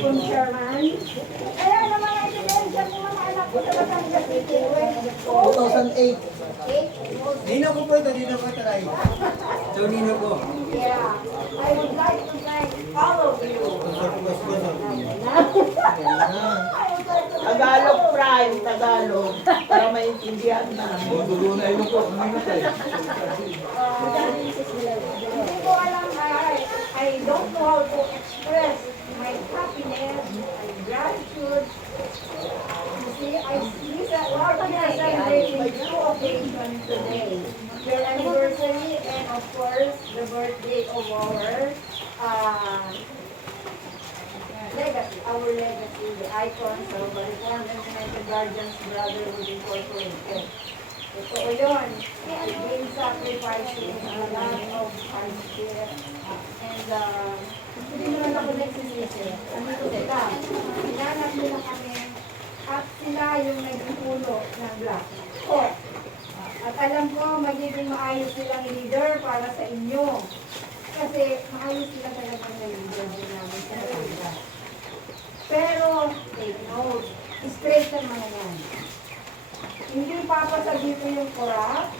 bagong chairman. Kaya naman ang ebidensya ng mga anak ko sa Batangas City. 2008. Nino ko po ito, Nino ko ito, Ray. So, Nino ko. Yeah, I would like to thank all of you. Tagalog prime, Tagalog. Para maintindihan na. Dulo na ino po. Hindi ko alam, I don't know how to express my happiness, my gratitude. You see, I see that our are celebrating two occasions today. Your anniversary and of course the birthday of our legacy, the icons of the Reformed and United Guardians Brotherhood Incorporated. Ito yun, being sacrificing a lot of hardship and hindi naman ako nagsisisi. Andito sila. Hinanap nila kami at sila yung nagpupuno ng Black Hawk. At alam ko, magiging maayos silang leader para sa inyo. Kasi maayos sila talagang na leader din namin sa kanila. Pero, take note, straight ang mga yan. Hindi papasa dito yung korap,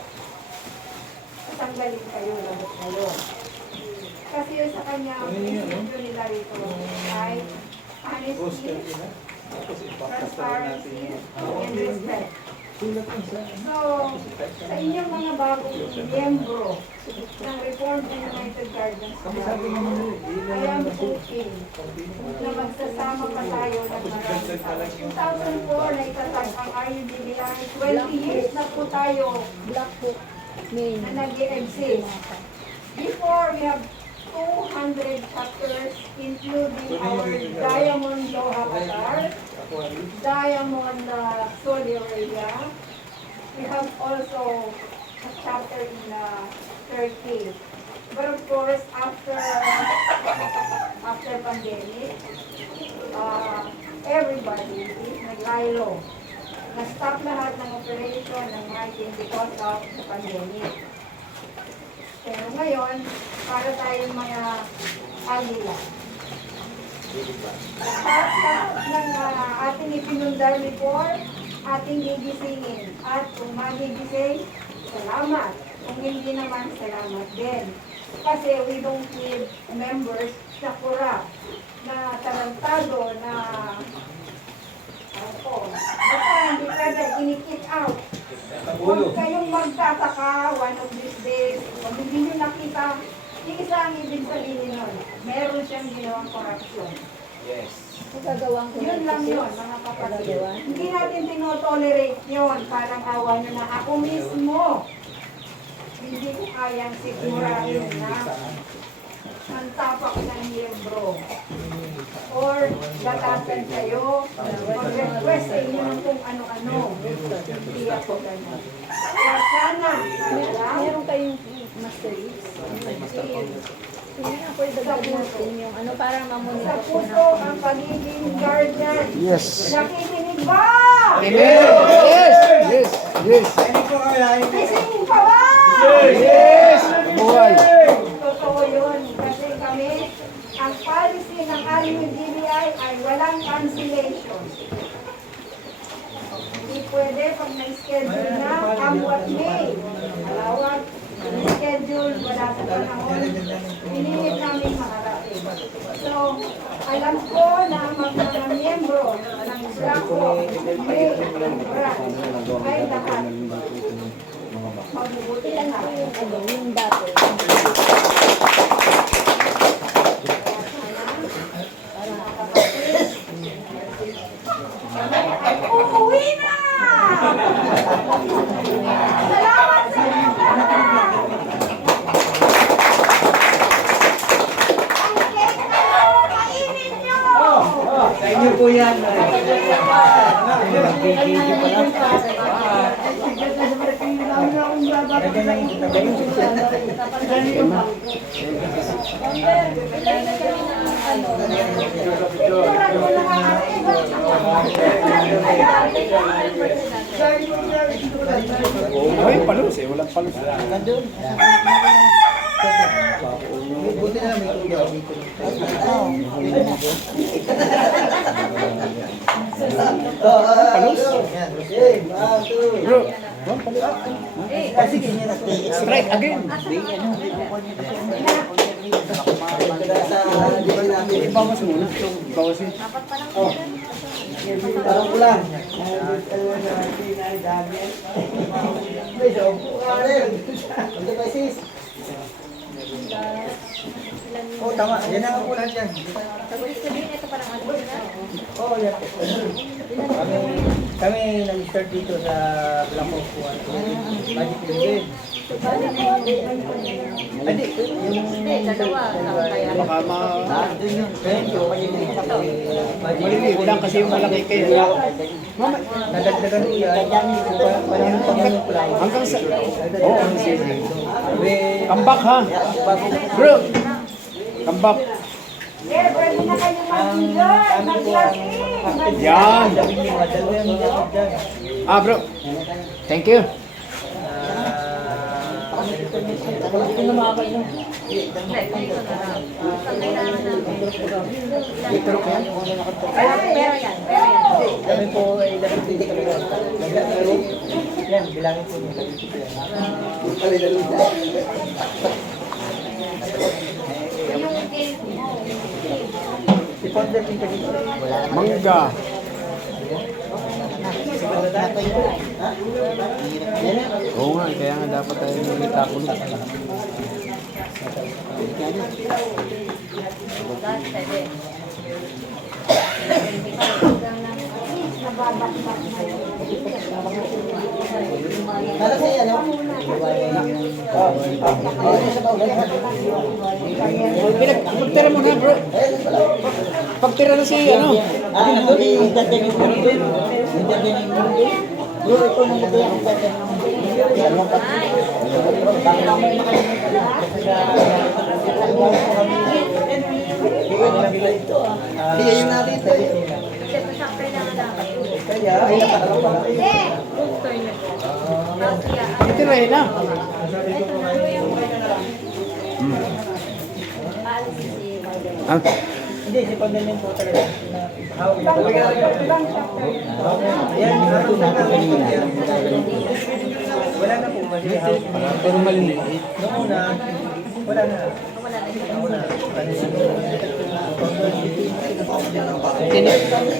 tatanggalin kayo, labot kayo. Kasi yun sa kanya, prinsipyo nila rito ay honesty, transparency, and respect. So, sa inyong mga bagong miyembro ng Reformed and United Guardians, I am hoping na magsasama pa tayo ng marami. 2004 na itatag ang RUDBI, 20 years na po tayo na nag-exist. Before, we have 200 chapters, including our Diamond Law Avatar, Diamond Saudi Arabia. We have also a chapter in Turkey. But of course, after pandemic, everybody is nag-lilo. Na-stop lahat ng operation ng marketing because of the pandemic. Pero ngayon, para tayong mga agila. Lahat ng ating ipinundar report, ating gigisingin. At kung magigising, salamat. Kung hindi naman, salamat din. Kasi we don't need members na corrupt, na tarantado, na baka hindi pwede, kinikik out. Huwag kayong magtataka one of these days, kung hindi nyo nakita, yung isa ang ibig sabihin nun, meron siyang ginawang corruption. Yes. Yun lang yun, mga kapatid. Hindi natin tinotolerate yun, parang awa nyo na ako mismo. Hindi ko kayang sigurahin na ang tapak ng miyembro. Or batasan kayo, mag-request sa inyo ng kung ano-ano. Hindi ako ganun. Kaya sana, Meron kayong master list? Sige nga po, idagdag natin yung ano para sa mamonitor po puso ang pagiging guardian. Yes. Nakikinig ba? Yes! Yes! Yes! Nakikinig pa ba? Yes! Buhay! Totoo yun. Kasi kami, ang policy ng RUDBI ay walang cancellation. Hindi pwede pag na-schedule na, come what may. Malawag, schedule, wala sa panahon. Pinilit namin makarating. So, alam ko na ang mga miyembro ng Black Hawk, may branch, ay lahat. Mabubuti lang yung dati. Uuwi na! Salamat sa inyo! Ang cake na yun! Kainin nyo! Sa inyo po yan. Ay, palos eh. Walang palos. Nandun. Buti na lang may tubig. Palos. Yan. Okay, 1, 2. Bro, Sige, yan natin. strike again. Sa di ba natin? Bawas muna. Bawas yun. Parang kulang. Hindi pa sis. Oh, tama. Yan ang kulang dyan. Sabihin ito parang ano na. Oh, yan. Kami nag-start dito sa Black Hawk One. Magic Living. Hindi, Hindi, dalawa. Kaya. Baka Doon yun. Thank you. maliliit lang kasi yung malaki kayo. Nadagdagan ko yan. Parang pangyayon ko lang. Hanggang sa... Oo, sige. Sabi, Kambak ha. Bro, kambak. Eh, pwede na kayo mag-enjoy. Mag-laki. Yan. sabi niyo, dalawa yung nilapit dyan. Ah, bro. Thank you. Pero yan. Kami po ay dapat hindi kami pero yan, bilangin po niyo. Si Ponder Pinto wala na. Mangga. Oo nga, kaya nga dapat tayo nagtakulog. Kala sa yan, no? Pagtira mo na, bro. Pagtira na si, ano. Doon yung dating yung mundo. Yung dating yung mundo. Bro, ito na nito yung dating yung mundo. Baka lang may makalimutan na. Bigay yun natin ito. Kaya, ay nakalap pala. Titirahin na. Ah, Hindi, si Pangalaman po talaga. Yan, araw na wala na po, masihawak. pero maliliit. Noong una, wala na.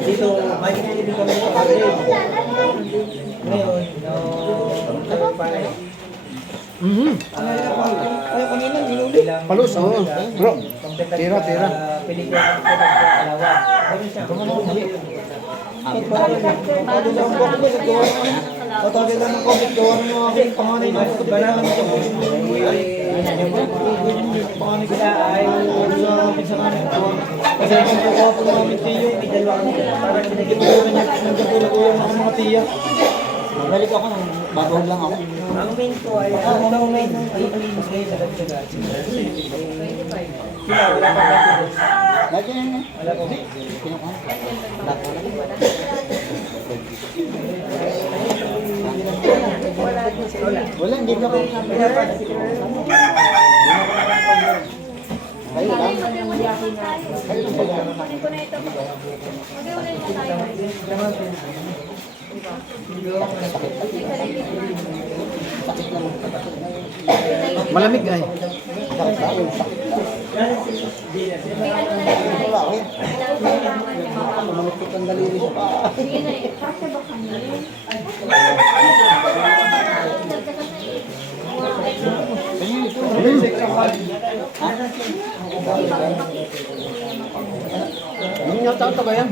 Dito, magic living kami sa Madrid. Ngayon, no, Ay, kanina, niluli. Palos, oo. Bro, tira, tira. Pelikula ko sa Palawan. Meron siya. Patawag lang ng COVID, gawa ng mga aking panganay na banahan ito. Panganay ko na ay sa pinsanganin ko. Kasi kung kukuha po ng aming tiyo, may dalawa kami. Parang pinagkinuha niya, nagkatulog ko yung mga tiya. Balik ako nang babawag lang ako. Ang main ko ay, ang main, ay clean ngayon sa dagdagan. Sila, wala pa ba? Lagi yan nga. Wala po. Wala, hindi na po. Kayo lang. Malamig ay. Hindi nga tata ba yan?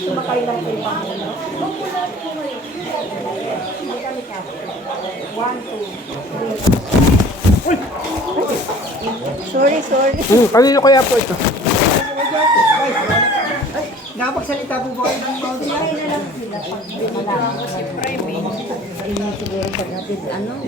Sumakay lang kayo pa muna. Hindi kami kapit. 1, 2, 3. Sorry. Kanino kaya po ito? Nakapagsalita po ba kayo ng mga Sila na lang sila pag malaman. Siguro pag natin, ano,